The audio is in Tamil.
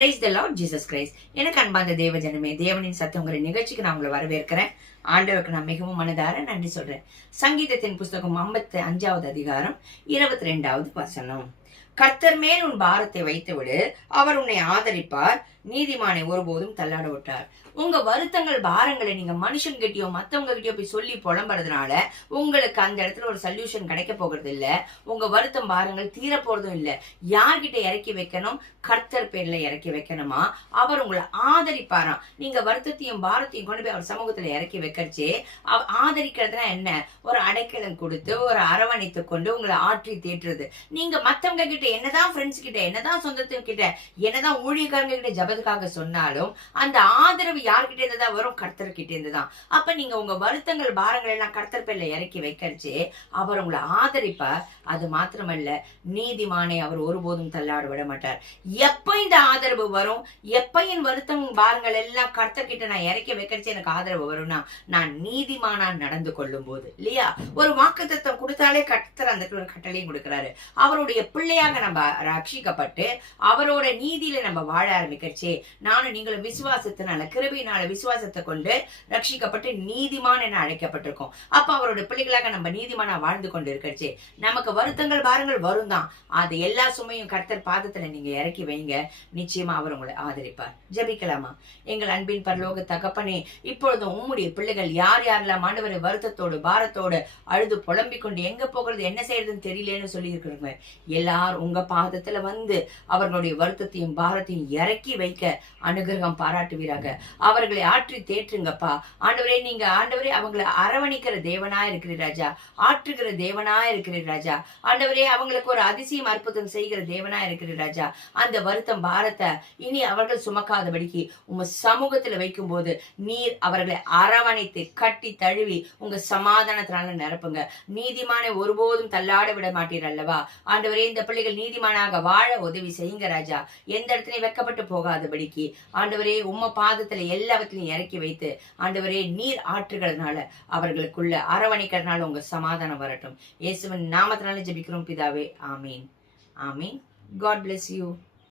Praise the Lord Jesus Christ. எனக்கு அன்பார்ந்த தேவ ஜனமே, தேவனின் சத்தங்கிற நிகழ்ச்சிக்கு நான் உங்களை வரவேற்கிறேன். ஆண்டவருக்கு நான் மிகவும் மனதார நன்றி சொல்றேன். சங்கீதத்தின் புஸ்தகம் 55வது அதிகாரம் 22வது வசனம். கர்த்தர் மேல் உன் பாரத்தை வைத்து விடு, அவர் உன்னை ஆதரிப்பார், நீதிமானை ஒருபோதும் தள்ளாட விட்டார். உங்க வருத்தங்கள் பாரங்களை நீங்க மனுஷன்கிட்டயோ மத்தவங்க கிட்டயோ போய் சொல்லி புலம்புறதுனால உங்களுக்கு அந்த இடத்துல ஒரு சொல்யூஷன் கிடைக்க போகிறது இல்ல. உங்க வருத்தம் பாரங்கள் தீர போறதும் இல்ல. யார்கிட்ட இறக்கி வைக்கணும்? கர்த்தர் பேர்ல இறக்கி வைக்கணுமா? அவர் உங்களை ஆதரிப்பாராம். நீங்க வருத்தத்தையும் பாரத்தையும் கொண்டு போய் அவர் சமூகத்துல இறக்கி வைக்கிறச்சே ஆதரிக்கிறதுனா என்ன? ஒரு அடைக்கலம் கொடுத்து ஒரு அரவணைத்து கொண்டு உங்களை ஆற்றி தேற்றுறது. நீங்க மத்தவங்க கிட்ட என்னதான் ஃப்ரெண்ட்ஸ் கிட்ட என்னதான் சொந்தத்துக்கிட்ட என்னதான் ஊழியக்காரங்க கிட்ட ஜபத்துக்காக சொன்னாலும் அந்த ஆதரவு யார்கிட்ட இருந்துதான் வரும்? கர்த்தர் கிட்ட இருந்துதான். அப்ப நீங்க உங்க வருத்தங்கள் பாரங்கள் எல்லாம் கர்த்தர் பேர்ல இறக்கி வைக்கிறச்சே அவர் உங்களை ஆதரிப்பார். அது மாத்திரமல்ல, நீதிமானை அவர் ஒருபோதும் தள்ளாட விட மாட்டார். எப்ப இந்த ஆதரவு வரும்? எப்ப என் வருத்தம் பாரங்கள் எல்லாம் கர்த்தர் கிட்ட நான் இறக்கி வைக்கிறச்சே எனக்கு ஆதரவு வரும்னா, நான் நீதிமானா நடந்து கொள்ளும் போது இல்லையா? ஒரு வாக்குத்தத்தம் கொடுத்தாலே கர்த்தர் அந்த ஒரு கட்டளையும் கொடுக்கிறாரு. அவருடைய பிள்ளையாக நம்ம ரட்சிக்கப்பட்டு அவரோட நீதியில நம்ம வாழ ஆரம்பிக்கிறச்சே நானும் நீங்களும் விசுவாசத்தினால கிருபையினால விசுவாசத்தை கொண்டு ரட்சிக்கப்பட்டு நீதிமான் என அழைக்கப்பட்டிருக்கோம். அப்ப அவரோட பிள்ளைகளாக நம்ம நீதிமானா வாழ்ந்து கொண்டு இருக்கிறச்சே நமக்கு வருத்தங்கள் பாரங்கள் வரும் தான். அது எல்லா சுமையும் கர்த்தர் பாதத்துல நீங்க இறக்கி வைங்க, நிச்சயமா அவர் உங்களை ஆதரிப்பார். ஜெபிக்கலாமா? எங்கள் அன்பின் பரலோக தகப்பனே, இப்பொழுது உம்முடைய பிள்ளைகள் யார் யாரெல்லாம் ஆண்டவரை வருத்தத்தோடு பாரத்தோடு அழுது புலம்பிக் கொண்டு எங்க போகிறது என்ன செய்யறதுன்னு தெரியலன்னு சொல்லி இருக்கிறாங்க, எல்லாரும் உங்க பாதத்துல வந்து அவர்களுடைய வருத்தத்தையும் பாரத்தையும் இறக்கி வைக்க அனுகிரகம் பாராட்டுவீராக. அவர்களை ஆற்றி தேற்றுங்கப்பா. ஆண்டவரே, நீங்க ஆண்டவரே அவங்களை அரவணைக்கிற தேவனா இருக்கிறீர் ராஜா, ஆற்றுகிற தேவனா இருக்கிறீர் ராஜா. ஆண்டவரே, அவங்களுக்கு ஒரு அதிசயம் அற்புதம் செய்கிற தேவனா இருக்கிறீர் ராஜா. அந்த வருத்தம் பாரத்தை இனி அவர்கள் சுமக்காதபடிக்கு உங்க சமூகத்துல வைக்கும் போது நீர் அவர்களை அரவணைத்து கட்டி தழுவி உங்க சமாதானத்தினால நிரப்புங்க. நீதிமானை ஒருபோதும் தள்ளாட விட மாட்டீர் அல்லவா? ஆண்டவரே, இந்த பிள்ளைகள் நீதிமானாக வாழ உதவி செய்யுங்க ராஜா. எந்த இடத்துலயும் வெக்கப்பட்டு போகாதபடிக்கு ஆண்டவரே உம்ம பாதத்துல எல்லாவற்றிலையும் இறக்கி வைத்து ஆண்டவரே நீர் ஆற்றுகிறதுனால அவர்களுக்குள்ள அரவணைக்கிறதுனால உங்க சமாதானம் வரட்டும். இயேசுவின் நாமத்தினால ஜெபிக்கிறோம் பிதாவே. ஆமீன். ஆமீன். God bless you.